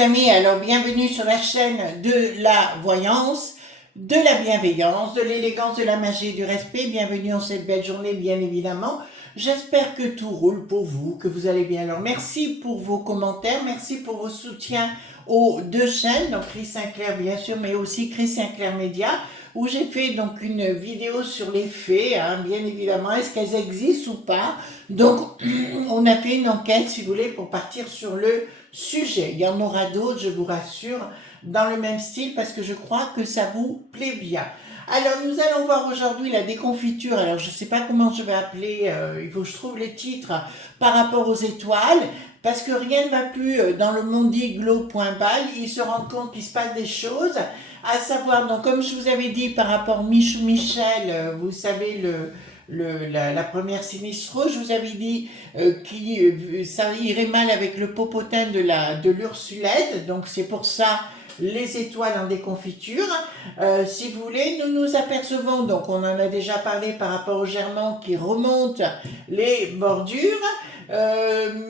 les amis, alors bienvenue sur la chaîne de la voyance, de la bienveillance, de l'élégance, de la magie et du respect. Bienvenue en cette belle journée, bien évidemment. J'espère que tout roule pour vous, que vous allez bien. Alors merci pour vos commentaires, merci pour vos soutiens aux deux chaînes, donc Chris Sinclair bien sûr, mais aussi Chris Sinclair Média, où j'ai fait donc une vidéo sur les fées, bien évidemment, est-ce qu'elles existent ou pas. Donc on a fait une enquête, si vous voulez, pour partir sur le sujet. Il y en aura d'autres, je vous rassure, dans le même style, parce que je crois que ça vous plaît bien. Alors, nous allons voir aujourd'hui la déconfiture. Alors, je ne sais pas comment je vais appeler, il faut que je trouve les titres par rapport aux étoiles, parce que rien ne va plus dans le mondiglo.bal. Ils se rendent compte qu'il se passe des choses, à savoir, donc, comme je vous avais dit par rapport Michou Michel, vous savez, la première sinistre, je vous avais dit ça irait mal avec le popotin de l'Ursulette, donc c'est pour ça les étoiles en déconfiture. Si vous voulez, nous nous apercevons, donc on en a déjà parlé par rapport au Germain qui remonte les bordures.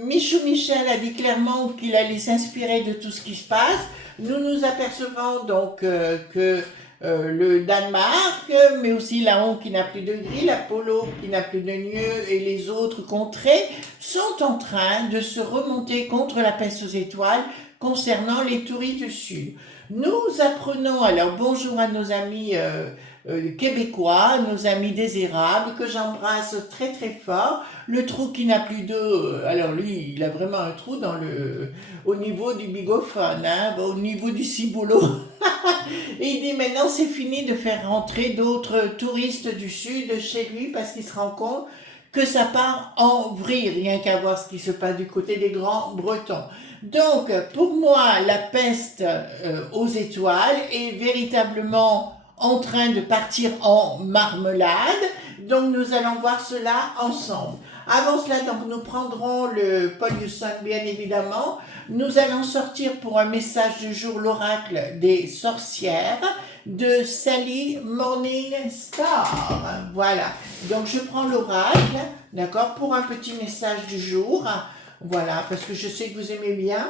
Michou Michel a dit clairement qu'il allait s'inspirer de tout ce qui se passe. Nous nous apercevons donc que le Danemark, mais aussi la Hongrie qui n'a plus de gris, la Polo qui n'a plus de nœud et les autres contrées sont en train de se remonter contre la peste aux étoiles concernant les touristes du Sud. Nous apprenons, alors bonjour à nos amis québécois, nos amis désirables, que j'embrasse très très fort. Le trou qui n'a plus d'eau, alors lui, il a vraiment un trou au niveau du bigophone, au niveau du ciboulot. Et il dit maintenant c'est fini de faire rentrer d'autres touristes du Sud chez lui parce qu'il se rend compte que ça part en vrille, rien qu'à voir ce qui se passe du côté des Grands Bretons. Donc, pour moi, la peste aux étoiles est véritablement en train de partir en marmelade. Donc, nous allons voir cela ensemble. Avant cela, donc, nous prendrons le Paul Husson, bien évidemment. Nous allons sortir pour un message du jour l'oracle des sorcières de Sally Morningstar. Voilà. Donc, je prends l'oracle, d'accord, pour un petit message du jour. Voilà, parce que je sais que vous aimez bien.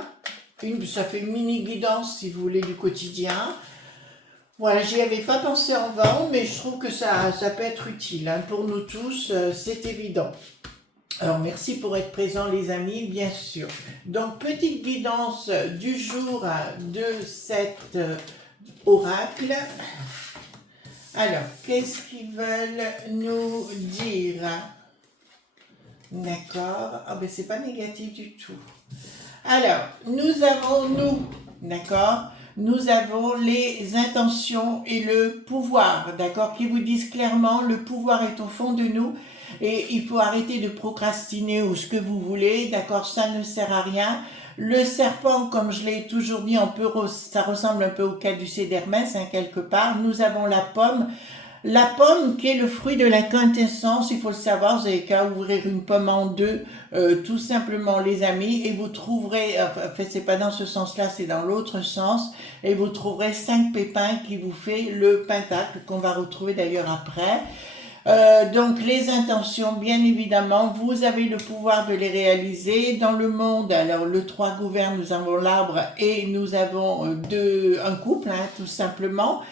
Ça fait une mini guidance, si vous voulez, du quotidien. Voilà, j'y avais pas pensé avant, mais je trouve que ça peut être utile. Pour nous tous, c'est évident. Alors, merci pour être présents, les amis, bien sûr. Donc, petite guidance du jour de cet oracle. Alors, qu'est-ce qu'ils veulent nous dire ? D'accord. Ah ben c'est pas négatif du tout. Alors, d'accord, nous avons les intentions et le pouvoir, d'accord, qui vous disent clairement, le pouvoir est au fond de nous et il faut arrêter de procrastiner ou ce que vous voulez, d'accord, ça ne sert à rien. Le serpent, comme je l'ai toujours dit, ça ressemble un peu au caducée d'Hermès, quelque part. Nous avons la pomme. La pomme qui est le fruit de la quintessence, il faut le savoir, vous n'avez qu'à ouvrir une pomme en deux, tout simplement les amis, et vous trouverez, en fait c'est pas dans ce sens-là, c'est dans l'autre sens, et vous trouverez 5 pépins qui vous fait le pentacle, qu'on va retrouver d'ailleurs après. Donc les intentions, bien évidemment, vous avez le pouvoir de les réaliser. Dans le monde, alors le 3 gouverne, nous avons l'arbre et nous avons un couple, tout simplement,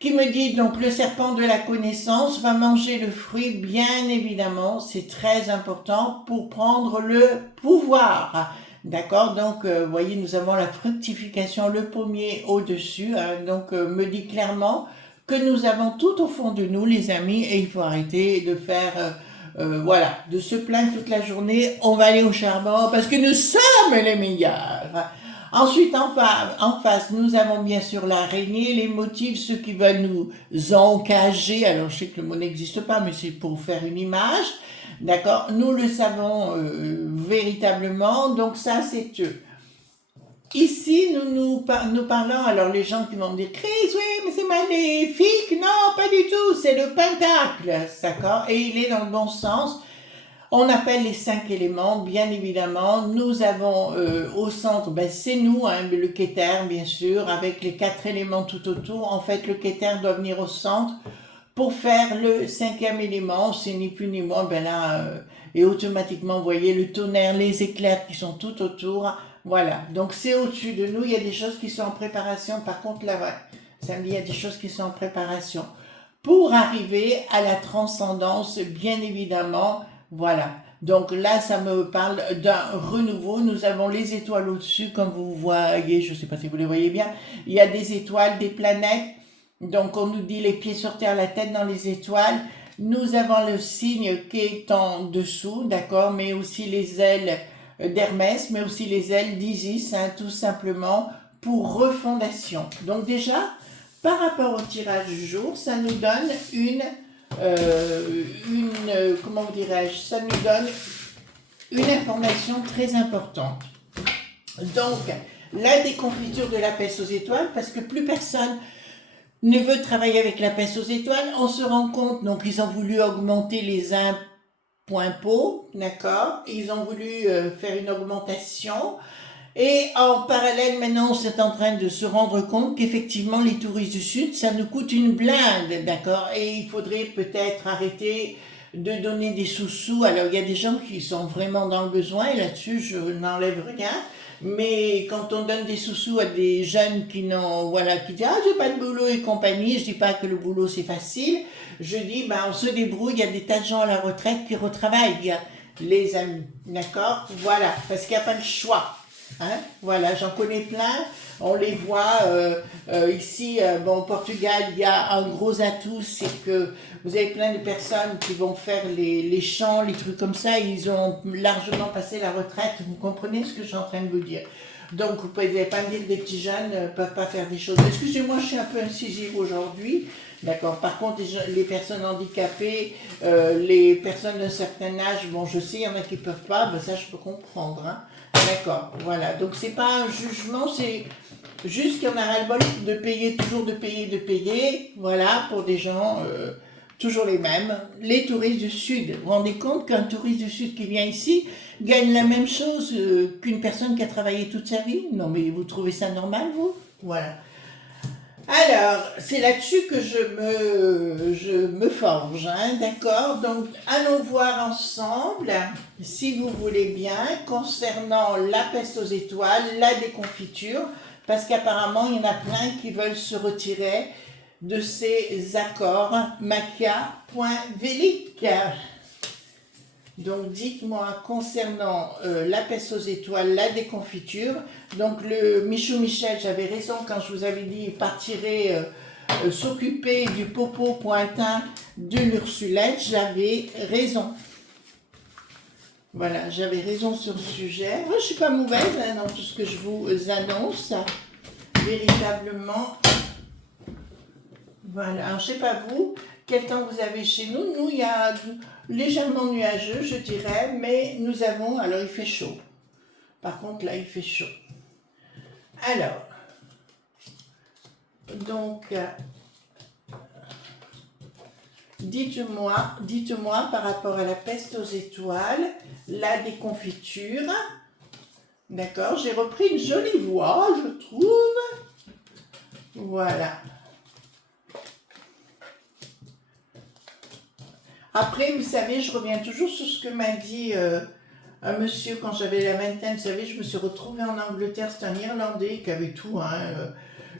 qui me dit donc le serpent de la connaissance va manger le fruit, bien évidemment, c'est très important pour prendre le pouvoir. D'accord, donc vous voyez, nous avons la fructification, le pommier au-dessus, donc me dit clairement que nous avons tout au fond de nous, les amis, et il faut arrêter de faire, voilà, de se plaindre toute la journée, on va aller au charbon parce que nous sommes les meilleurs. Ensuite, en face, nous avons bien sûr l'araignée, les motifs, ceux qui veulent nous encager. Alors, je sais que le mot n'existe pas, mais c'est pour faire une image. D'accord? Nous le savons véritablement, donc ça, c'est eux. Ici, nous parlons, alors les gens qui vont me dire, Chris, oui, mais c'est maléfique. Non, pas du tout, c'est le pentacle, d'accord? Et il est dans le bon sens. On appelle les 5 éléments, bien évidemment. Nous avons au centre, c'est nous, le Kéter, bien sûr, avec les 4 éléments tout autour. En fait, le Kéter doit venir au centre pour faire le 5e élément. C'est ni plus ni moins, et automatiquement, vous voyez le tonnerre, les éclairs qui sont tout autour. Voilà, donc c'est au-dessus de nous, il y a des choses qui sont en préparation. Par contre, là, ouais, samedi, il y a des choses qui sont en préparation. Pour arriver à la transcendance, bien évidemment, voilà. Donc là, ça me parle d'un renouveau. Nous avons les étoiles au-dessus, comme vous voyez, je ne sais pas si vous les voyez bien. Il y a des étoiles, des planètes. Donc on nous dit les pieds sur terre, la tête dans les étoiles. Nous avons le signe qui est en dessous, d'accord, mais aussi les ailes d'Hermès, mais aussi les ailes d'Isis, hein, tout simplement pour refondation. Donc déjà, par rapport au tirage du jour, ça nous donne comment dirais-je, ça nous donne une information très importante. Donc, la déconfiture de la peste aux étoiles, parce que plus personne ne veut travailler avec la peste aux étoiles, on se rend compte, donc ils ont voulu augmenter les impôts, d'accord, ils ont voulu faire une augmentation, et en parallèle, maintenant, on est en train de se rendre compte qu'effectivement, les touristes du Sud, ça nous coûte une blinde, d'accord? Et il faudrait peut-être arrêter de donner des sous-sous. Alors, il y a des gens qui sont vraiment dans le besoin, et là-dessus, je n'enlève rien. Mais quand on donne des sous-sous à des jeunes qui n'ont, voilà, qui disent, ah, j'ai pas de boulot et compagnie, je dis pas que le boulot c'est facile, je dis, ben, on se débrouille, il y a des tas de gens à la retraite qui retravaillent, les amis, d'accord? Voilà, parce qu'il n'y a pas le choix. Hein, voilà, j'en connais plein, on les voit ici, bon, au Portugal, il y a un gros atout, c'est que vous avez plein de personnes qui vont faire les champs, les trucs comme ça, ils ont largement passé la retraite, vous comprenez ce que je suis en train de vous dire. Donc, vous ne pouvez pas me dire que des petits jeunes ne peuvent pas faire des choses. Excusez-moi, je suis un peu incisive aujourd'hui. D'accord. Par contre, les personnes handicapées, les personnes d'un certain âge, bon, je sais, il y en a qui ne peuvent pas, ben ça, je peux comprendre. Hein. D'accord. Voilà. Donc, c'est pas un jugement, c'est juste qu'il y en a ras-le-bol de payer, toujours de payer. Voilà, pour des gens toujours les mêmes. Les touristes du Sud. Vous vous rendez compte qu'un touriste du Sud qui vient ici gagne la même chose qu'une personne qui a travaillé toute sa vie? Non, mais vous trouvez ça normal, vous? Voilà. Alors, c'est là-dessus que je me forge, hein, d'accord? Donc, allons voir ensemble, si vous voulez bien, concernant la peste aux étoiles, la déconfiture, parce qu'apparemment, il y en a plein qui veulent se retirer de ces accords machiavéliques. Donc, dites-moi, concernant la peste aux étoiles, la déconfiture, donc le Michou Michel, j'avais raison quand je vous avais dit, il partirait s'occuper du popo pointin de l'Ursulette, j'avais raison. Voilà, j'avais raison sur le sujet. Moi, je ne suis pas mauvaise hein, dans tout ce que je vous annonce, véritablement. Voilà, alors, je ne sais pas vous, quel temps vous avez chez nous. Nous, il y a légèrement nuageux, je dirais, mais nous avons, alors il fait chaud. Par contre, là, il fait chaud. Alors, donc, dites-moi par rapport à la peste aux étoiles, la déconfiture. D'accord, j'ai repris une jolie voix, je trouve. Voilà. Après, vous savez, je reviens toujours sur ce que m'a dit un monsieur quand j'avais la vingtaine. Vous savez, je me suis retrouvée en Angleterre. C'est un Irlandais qui avait tout, hein,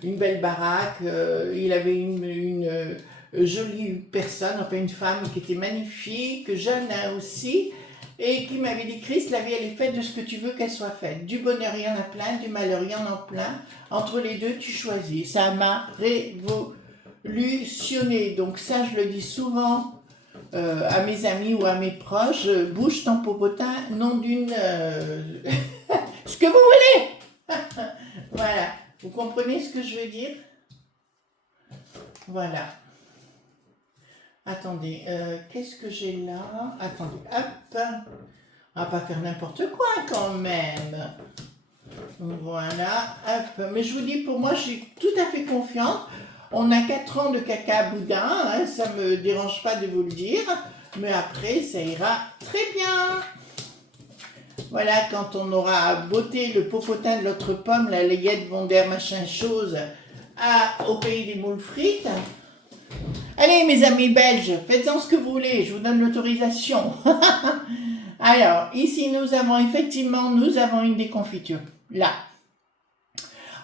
une belle baraque. Il avait une jolie personne, enfin une femme qui était magnifique, jeune hein, aussi, et qui m'avait dit, Christ, la vie, elle est faite de ce que tu veux qu'elle soit faite. Du bonheur, il y en a plein, du malheur, il y en a plein. Entre les deux, tu choisis. Ça m'a révolutionné. Donc ça, je le dis souvent à mes amis ou à mes proches, bouge ton popotin, non d'une... ce que vous voulez. Voilà, vous comprenez ce que je veux dire? Voilà. Attendez, qu'est-ce que j'ai là? Attendez, hop. On va pas faire n'importe quoi quand même. Voilà, hop. Mais je vous dis, pour moi, je suis tout à fait confiante. On a 4 ans de caca boudin, hein, ça me dérange pas de vous le dire, mais après ça ira très bien. Voilà, quand on aura botté le popotin de l'autre pomme, la layette Vonder, machin chose, au pays des moules frites. Allez mes amis belges, faites-en ce que vous voulez, je vous donne l'autorisation. Alors, ici nous avons effectivement, une déconfiture. là.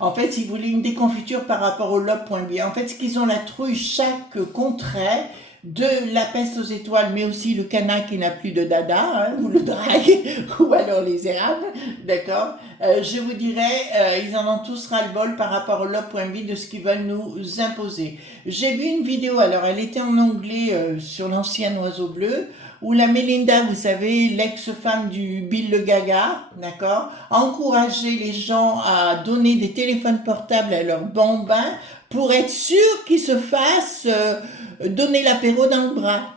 En fait, si vous voulez une déconfiture par rapport au lobe.be, en fait, ce qu'ils ont la trouille, chaque contrée de la peste aux étoiles, mais aussi le canard qui n'a plus de dada, hein, ou le drague, ou alors les érables, d'accord. Je vous dirais, ils en ont tous ras-le-bol par rapport au lobe.be de ce qu'ils veulent nous imposer. J'ai vu une vidéo, alors elle était en anglais sur l'ancien oiseau bleu, où la Melinda, vous savez, l'ex-femme du Bill le Gaga, d'accord, a encouragé les gens à donner des téléphones portables à leurs bambins pour être sûr qu'ils se fassent donner l'apéro dans le bras.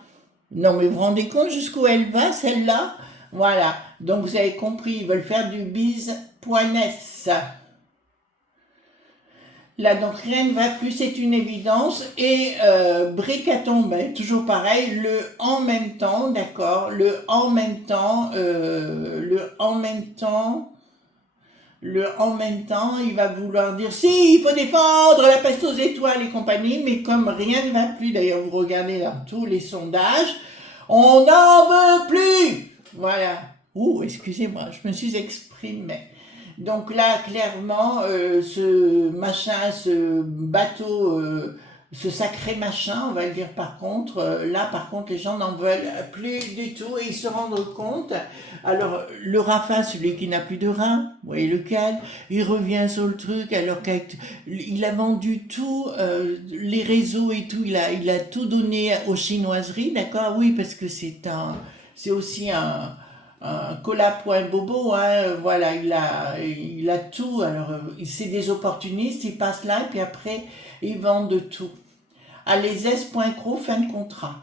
Non mais vous vous rendez compte jusqu'où elle va, celle-là? Voilà, donc vous avez compris, ils veulent faire du biz.net. Là, donc rien ne va plus, c'est une évidence. Et Bricaton, ben, toujours pareil, le en même temps, d'accord, le en même temps, il va vouloir dire si, il faut défendre la peste aux étoiles et compagnie, mais comme rien ne va plus, d'ailleurs vous regardez dans tous les sondages, on n'en veut plus. Voilà. Ouh, excusez-moi, je me suis exprimée. Donc là, clairement, ce machin, ce bateau, ce sacré machin, on va le dire par contre, là par contre les gens n'en veulent plus du tout et ils se rendent compte. Alors le Rafa, celui qui n'a plus de rein, vous voyez lequel, il revient sur le truc alors qu'il a vendu tout, les réseaux et tout, il a tout donné aux chinoiseries, d'accord, oui parce que c'est aussi un cola.bobo, hein, voilà, il a tout, alors c'est des opportunistes, ils passent là et puis après ils vendent tout. Aleses.cro, fin de contrat.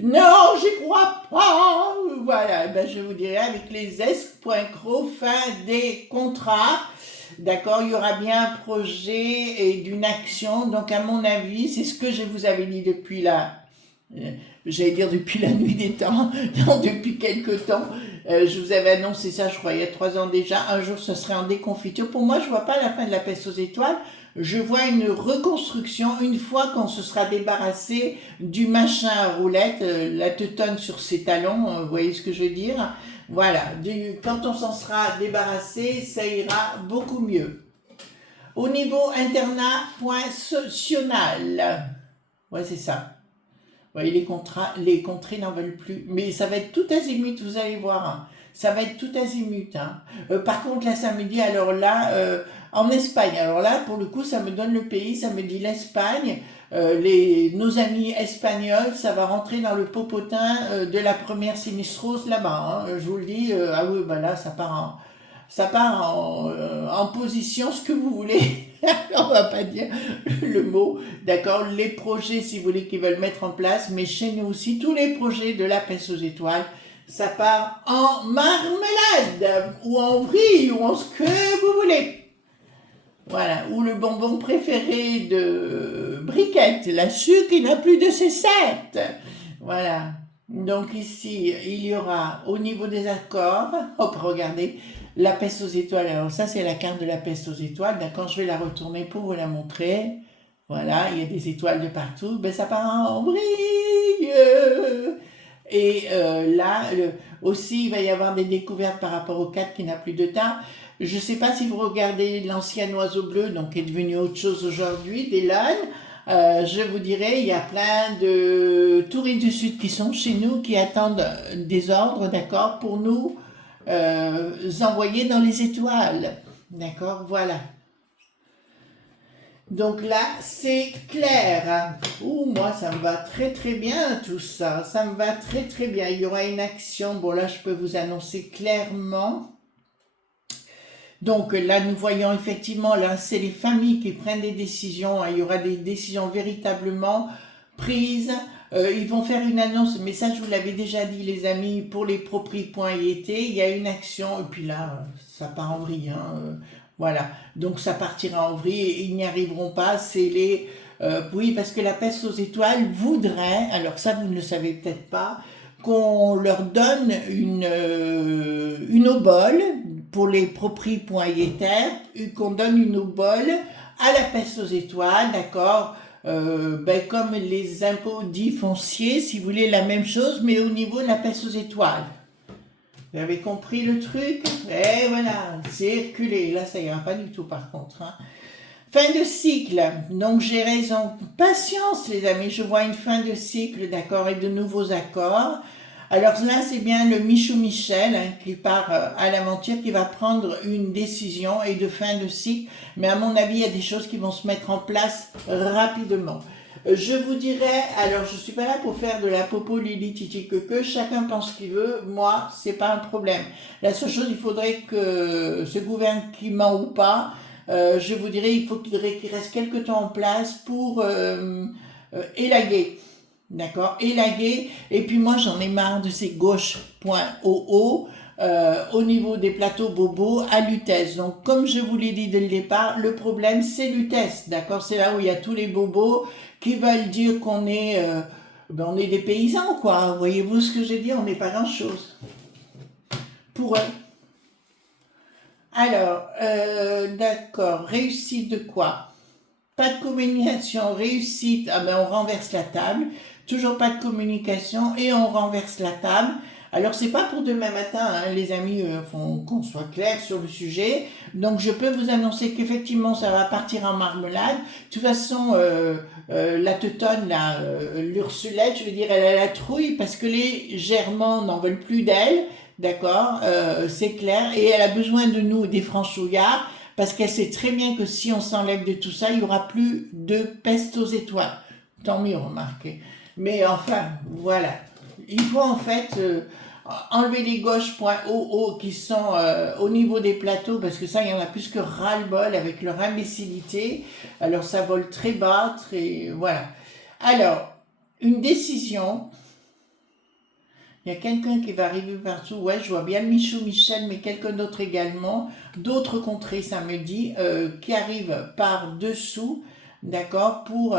Non, j'y crois pas. Voilà, ben je vous dirai avec les s.cro, fin des contrats. D'accord, il y aura bien un projet et d'une action. Donc à mon avis, c'est ce que je vous avais dit depuis j'allais dire depuis la nuit des temps, non, depuis quelques temps. Je vous avais annoncé ça, je crois, il y a 3 ans déjà. Un jour, ce serait en déconfiture. Pour moi, je vois pas la fin de la peste aux étoiles. Je vois une reconstruction une fois qu'on se sera débarrassé du machin à roulette, la teutonne sur ses talons, vous voyez ce que je veux dire? Voilà, quand on s'en sera débarrassé, ça ira beaucoup mieux. Au niveau internat.social, ouais c'est ça. Vous voyez, les contrées n'en veulent plus. Mais ça va être tout azimut, vous allez voir. Hein. Ça va être tout azimut. Hein. Par contre, là, ça me dit, alors là, en Espagne, alors là, pour le coup, ça me donne le pays, ça me dit l'Espagne. Nos amis espagnols, ça va rentrer dans le popotin de la première sinistrose là-bas. Hein. Je vous le dis, ah oui, bah là, ça part en position, ce que vous voulez. On va pas dire le mot, d'accord, les projets, si vous voulez, qu'ils veulent mettre en place, mais chez nous aussi, tous les projets de la peste aux étoiles, ça part en marmelade, ou en vrille, ou en ce que vous voulez. Voilà, ou le bonbon préféré de Briquette, la sucre qui n'a plus de ses 7. Voilà. Donc ici, il y aura au niveau des accords, hop, regardez, la peste aux étoiles. Alors ça, c'est la carte de la peste aux étoiles. D'accord, je vais la retourner pour vous la montrer. Voilà, il y a des étoiles de partout. Ben, ça part en vrille. Et là, aussi, il va y avoir des découvertes par rapport au 4 qui n'a plus de teint. Je ne sais pas si vous regardez l'ancien oiseau bleu, donc qui est devenu autre chose aujourd'hui, d'Elon. Je vous dirais, il y a plein de touristes du Sud qui sont chez nous, qui attendent des ordres, d'accord, pour nous envoyer dans les étoiles. D'accord, voilà. Donc là, c'est clair. Hein. Ouh, moi, ça me va très très bien tout ça. Ça me va très très bien. Il y aura une action. Bon, là, je peux vous annoncer clairement. Donc là, nous voyons effectivement, là, c'est les familles qui prennent des décisions. Hein. Il y aura des décisions véritablement prises. Ils vont faire une annonce, mais ça, je vous l'avais déjà dit, les amis, pour les propri.it, il y a une action, et puis là, ça part en vrille. Hein. Voilà, donc ça partira en vrille, et ils n'y arriveront pas. C'est les... oui, parce que la peste aux étoiles voudrait, alors ça, vous ne le savez peut-être pas, qu'on leur donne une obole pour les propriétaires, qu'on donne une obole à la peste aux étoiles, d'accord, comme les impôts dits fonciers, si vous voulez, la même chose, mais au niveau de la peste aux étoiles. Vous avez compris le truc? Et voilà, circuler. Là, ça ira pas du tout par contre. Hein. Fin de cycle. Donc, j'ai raison. Patience, les amis. Je vois une fin de cycle, d'accord, et de nouveaux accords. Alors là, c'est bien le Michou Michel hein, qui part à l'aventure, qui va prendre une décision et de fin de cycle. Mais à mon avis, il y a des choses qui vont se mettre en place rapidement. Je vous dirais, alors je suis pas là pour faire de la popo lili titi que chacun pense ce qu'il veut, moi c'est pas un problème. La seule chose, il faudrait que ce gouvernement ou pas, je vous dirais, il faudrait qu'il reste quelques temps en place pour élaguer. D'accord, élaguer, et puis moi j'en ai marre de ces gauche.oo au niveau des plateaux bobos à Lutèce. Donc comme je vous l'ai dit dès le départ, le problème c'est Lutèce, d'accord, c'est là où il y a tous les bobos qui veulent dire qu'on est, on est des paysans quoi, voyez-vous ce que j'ai dit, on n'est pas grand chose pour eux. Alors, d'accord, réussite de quoi? Pas de communication, réussite, ah ben on renverse la table, toujours pas de communication et on renverse la table. Alors c'est pas pour demain matin, hein, les amis, faut qu'on soit clair sur le sujet. Donc je peux vous annoncer qu'effectivement ça va partir en marmelade. De toute façon, la teutonne, là, l'Ursulette, je veux dire, elle a la trouille parce que les Germans n'en veulent plus d'elle, d'accord, c'est clair. Et elle a besoin de nous, des franchouillards, parce qu'elle sait très bien que si on s'enlève de tout ça, il n'y aura plus de peste aux étoiles. Tant mieux, remarquez. Mais enfin, voilà. Il faut en fait enlever les gauches.oo qui sont au niveau des plateaux, parce que ça, il y en a plus que ras-le-bol avec leur imbécilité. Alors, ça vole très bas, très... Voilà. Alors, une décision... Il y a quelqu'un qui va arriver partout. Ouais, je vois bien Michou Michel, mais quelqu'un d'autre également. D'autres contrées, ça me dit, qui arrivent par-dessous, d'accord, pour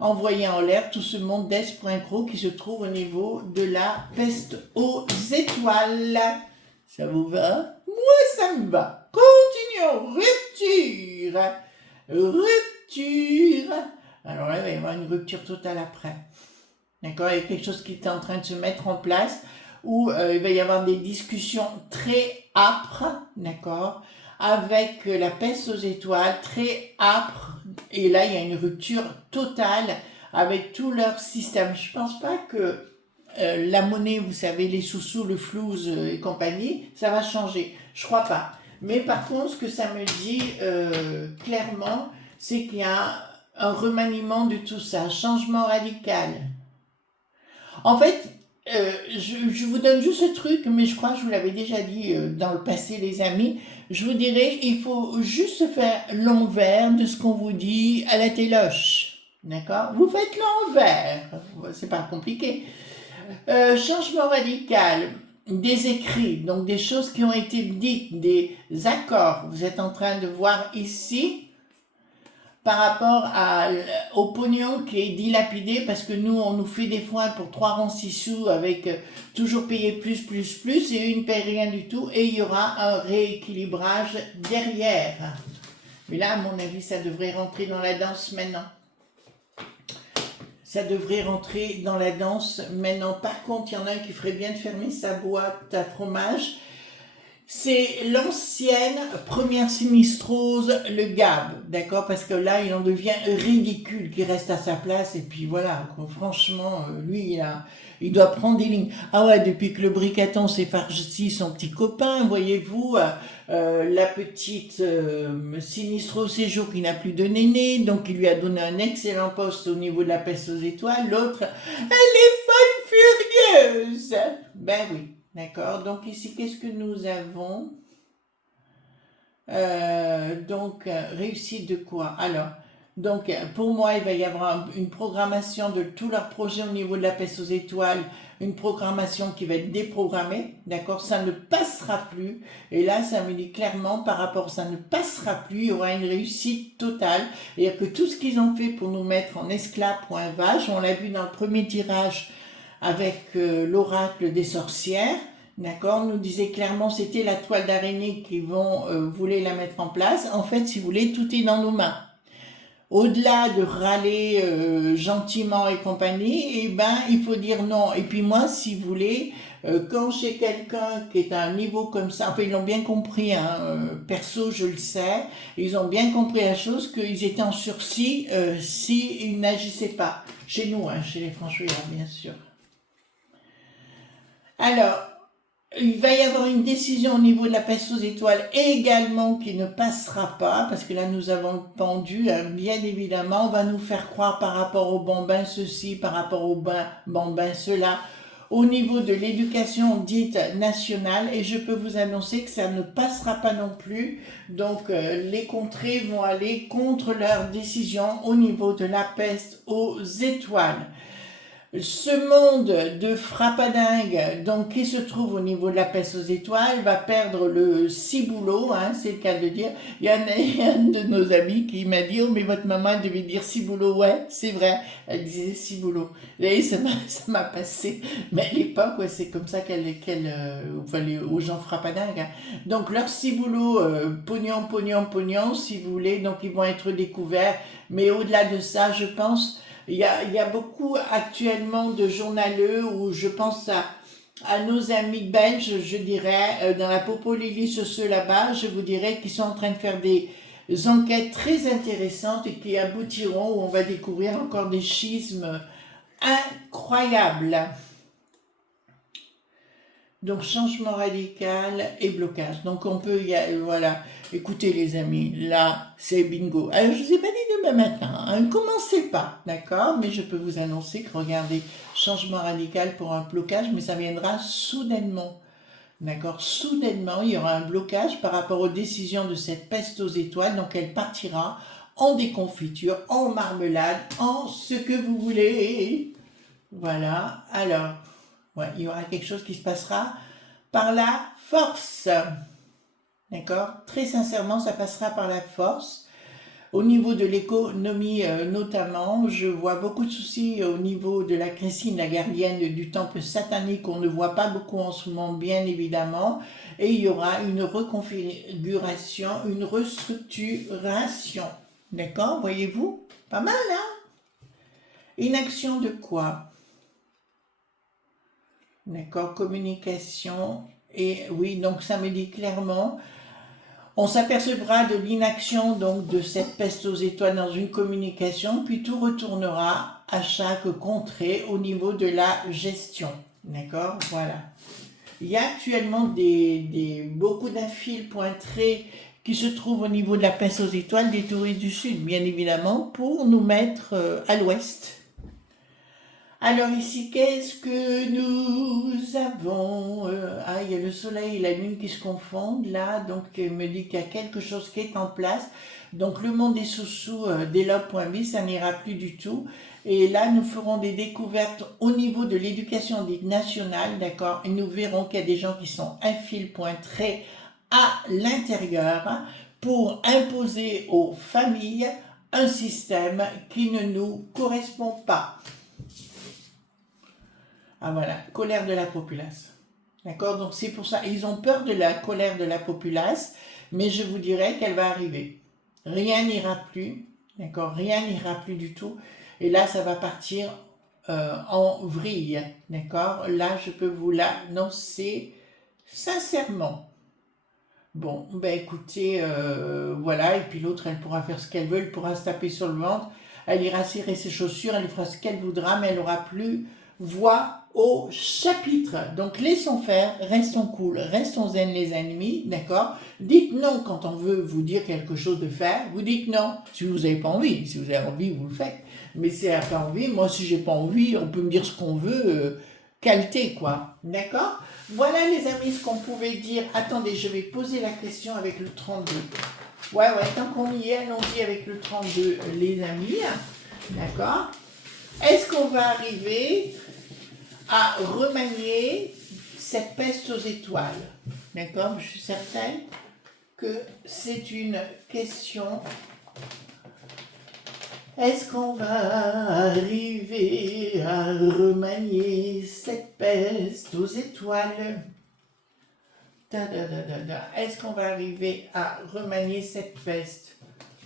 envoyer en l'air tout ce monde d'Es.Cro qui se trouve au niveau de la peste aux étoiles. Ça vous va? Moi, ça me va. Continuons. Rupture. Rupture. Alors là, il va y avoir une rupture totale après. D'accord, il y a quelque chose qui est en train de se mettre en place où il va y avoir des discussions très âpres, d'accord, avec la peste aux étoiles, très âpres, et là il y a une rupture totale avec tout leur système. Je pense pas que la monnaie, vous savez, les sous-sous, le flouze et compagnie, ça va changer. Je crois pas. Mais par contre, ce que ça me dit clairement, c'est qu'il y a un remaniement de tout ça, un changement radical. En fait, je vous donne juste ce truc, mais je crois que je vous l'avais déjà dit dans le passé, les amis. Je vous dirais, il faut juste faire l'envers de ce qu'on vous dit à la téloche. D'accord? Vous faites l'envers. C'est pas compliqué. Changement radical. Des écrits, donc des choses qui ont été dites, des accords. Vous êtes en train de voir ici par rapport au pognon qui est dilapidé, parce que nous, on nous fait des foins pour 3 rangs 6 sous avec toujours payer plus, et eux, ils ne payent rien du tout, et il y aura un rééquilibrage derrière. Mais là, à mon avis, ça devrait rentrer dans la danse maintenant. Ça devrait rentrer dans la danse maintenant. Par contre, il y en a un qui ferait bien de fermer sa boîte à fromage. C'est l'ancienne première sinistrose, le Gab, d'accord? Parce que là, il en devient ridicule qu'il reste à sa place. Et puis voilà, quoi. Franchement, lui, il doit prendre des lignes. Ah ouais, depuis que le Bricaton s'est farci son petit copain, voyez-vous, la petite Sinistro Séjour qui n'a plus de néné, donc il lui a donné un excellent poste au niveau de la peste aux étoiles. L'autre, elle est folle furieuse. Ben oui. D'accord, donc ici, qu'est-ce que nous avons? Réussite de quoi? Alors, donc, pour moi, il va y avoir une programmation de tous leurs projets au niveau de la peste aux étoiles, une programmation qui va être déprogrammée, d'accord? Ça ne passera plus, et là, ça me dit clairement, par rapport à ça ne passera plus, il y aura une réussite totale, c'est-à-dire que tout ce qu'ils ont fait pour nous mettre en esclave.vache, on l'a vu dans le premier tirage, avec l'oracle des sorcières, d'accord, nous disait clairement c'était la toile d'araignée qui voulait la mettre en place. En fait, si vous voulez, tout est dans nos mains. au-delà de râler gentiment et compagnie, eh ben, il faut dire non. Et puis moi, si vous voulez, quand j'ai quelqu'un qui est à un niveau comme ça, enfin ils l'ont bien compris, hein, perso je le sais, ils ont bien compris la chose qu'ils étaient en sursis s'ils n'agissaient pas. Chez nous, hein, chez les franchouillards, bien sûr. Alors, il va y avoir une décision au niveau de la peste aux étoiles également qui ne passera pas, parce que là nous avons pendu, hein, bien évidemment, on va nous faire croire par rapport au bambin ceci, par rapport au bambin cela, au niveau de l'éducation dite nationale, et je peux vous annoncer que ça ne passera pas non plus, donc les contrées vont aller contre leur décision au niveau de la peste aux étoiles. Ce monde de frappadingue, donc qui se trouve au niveau de la peste aux étoiles, va perdre le ciboulot, hein, c'est le cas de dire. Il y en a un de nos amis qui m'a dit, oh mais votre maman devait dire ciboulot, ouais, c'est vrai, elle disait ciboulot. Et ça m'a passé, mais à l'époque, ouais, c'est comme ça aux gens frappadingues. Hein. Donc leur ciboulot, pognon, pognon, pognon, si vous voulez, donc ils vont être découverts. Mais au-delà de ça, je pense il y a beaucoup actuellement de journaleux où je pense à nos amis belges, je dirais, dans la Popolili sur ceux là-bas, je vous dirais qu'ils sont en train de faire des enquêtes très intéressantes et qui aboutiront où on va découvrir encore des schismes incroyables. Donc changement radical et blocage. Donc on peut, voilà, écoutez les amis, là c'est bingo. Alors je vous ai pas dit demain matin, hein, ne commencez pas, d'accord? Mais je peux vous annoncer que regardez, changement radical pour un blocage, mais ça viendra soudainement. D'accord? Soudainement, il y aura un blocage par rapport aux décisions de cette peste aux étoiles, donc elle partira en déconfiture, en marmelade, en ce que vous voulez. Voilà, alors... Ouais, il y aura quelque chose qui se passera par la force. D'accord? Très sincèrement, ça passera par la force. Au niveau de l'économie notamment, je vois beaucoup de soucis au niveau de la Christine, la gardienne du temple satanique, qu'on ne voit pas beaucoup en ce moment, bien évidemment. Et il y aura une reconfiguration, une restructuration. D'accord? Voyez-vous? Pas mal, hein? Inaction de quoi? D'accord, communication. Et oui, donc ça me dit clairement, on s'apercevra de l'inaction donc de cette peste aux étoiles dans une communication, puis tout retournera à chaque contrée au niveau de la gestion. D'accord, voilà. Il y a actuellement beaucoup d'infils pointrés qui se trouvent au niveau de la peste aux étoiles des touristes du Sud, bien évidemment, pour nous mettre à l'ouest. Alors ici, qu'est-ce que nous avons Ah, il y a le soleil et la lune qui se confondent là, donc il me dit qu'il y a quelque chose qui est en place. Donc le monde est sous d'Elope.b, ça n'ira plus du tout. Et là, nous ferons des découvertes au niveau de l'éducation dite nationale, d'accord? Et nous verrons qu'il y a des gens qui sont un fil pointré à l'intérieur pour imposer aux familles un système qui ne nous correspond pas. Ah voilà, colère de la populace. D'accord? Donc c'est pour ça, ils ont peur de la colère de la populace, mais je vous dirais qu'elle va arriver. Rien n'ira plus, d'accord? Rien n'ira plus du tout. Et là, ça va partir en vrille, d'accord? Là, je peux vous l'annoncer sincèrement. Bon, ben écoutez, voilà, et puis l'autre, elle pourra faire ce qu'elle veut, elle pourra se taper sur le ventre, elle ira cirer ses chaussures, elle fera ce qu'elle voudra, mais elle n'aura plus voix au chapitre. Donc laissons faire, restons cool, restons zen les ennemis, d'accord? Dites non quand on veut vous dire quelque chose de faire, vous dites non. Si vous n'avez pas envie, si vous avez envie, vous le faites. Mais si vous n'avez pas envie, moi si j'ai pas envie, on peut me dire ce qu'on veut, qualité quoi, d'accord? Voilà les amis ce qu'on pouvait dire. Attendez, je vais poser la question avec le 32. Ouais, tant qu'on y est, allons-y avec le 32 les amis, d'accord? Est-ce qu'on va arriver à remanier cette peste aux étoiles? D'accord? Je suis certaine que c'est une question. Est-ce qu'on va arriver à remanier cette peste aux étoiles? Est-ce qu'on va arriver à remanier cette peste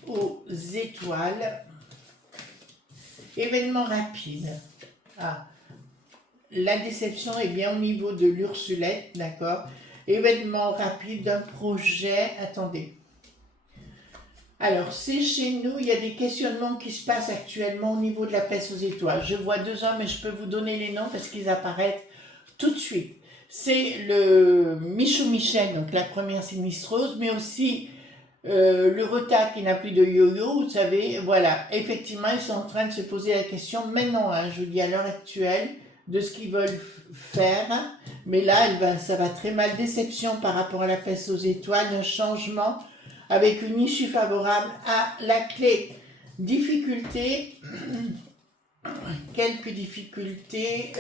aux étoiles? Événement rapide. Ah, la déception est bien au niveau de l'Ursulette, d'accord. Événement rapide d'un projet. Attendez. Alors, c'est chez nous, il y a des questionnements qui se passent actuellement au niveau de la place aux étoiles. Je vois 2 hommes et je peux vous donner les noms parce qu'ils apparaissent tout de suite. C'est le Michou Michel, donc la première sinistrose, mais aussi le retard qui n'a plus de yo-yo, vous savez, voilà. Effectivement, ils sont en train de se poser la question, maintenant, hein, je vous dis à l'heure actuelle, de ce qu'ils veulent faire. Mais là, ça va très mal. Déception par rapport à la place aux étoiles, un changement avec une issue favorable à la clé. Difficulté, quelques difficultés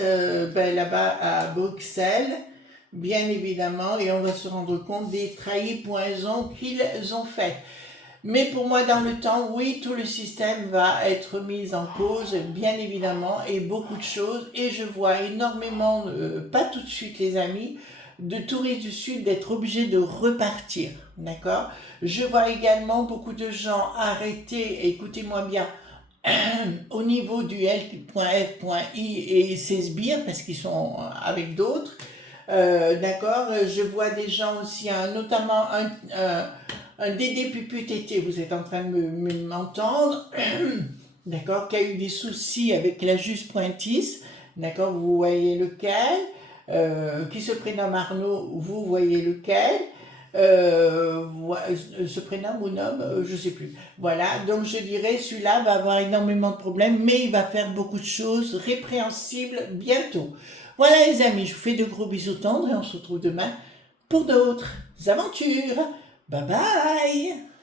là-bas à Bruxelles, bien évidemment, et on va se rendre compte des trahisons qu'ils ont faites. Mais pour moi, dans le temps, oui, tout le système va être mis en cause, bien évidemment, et beaucoup de choses. Et je vois énormément, pas tout de suite les amis, de touristes du Sud d'être obligés de repartir, d'accord. Je vois également beaucoup de gens arrêter, écoutez-moi bien, au niveau du L.F.I et ses sbires, parce qu'ils sont avec d'autres, d'accord. Je vois des gens aussi, notamment un Dédé Pupu Tété, vous êtes en train de m'entendre, d'accord, qui a eu des soucis avec la Juste Pointis, d'accord, vous voyez lequel, qui se prénomme Arnaud, vous voyez lequel, se prénomme ou nomme, je sais plus. Voilà, donc je dirais celui-là va avoir énormément de problèmes, mais il va faire beaucoup de choses répréhensibles bientôt. Voilà les amis, je vous fais de gros bisous tendres et on se retrouve demain pour d'autres aventures. Bye bye.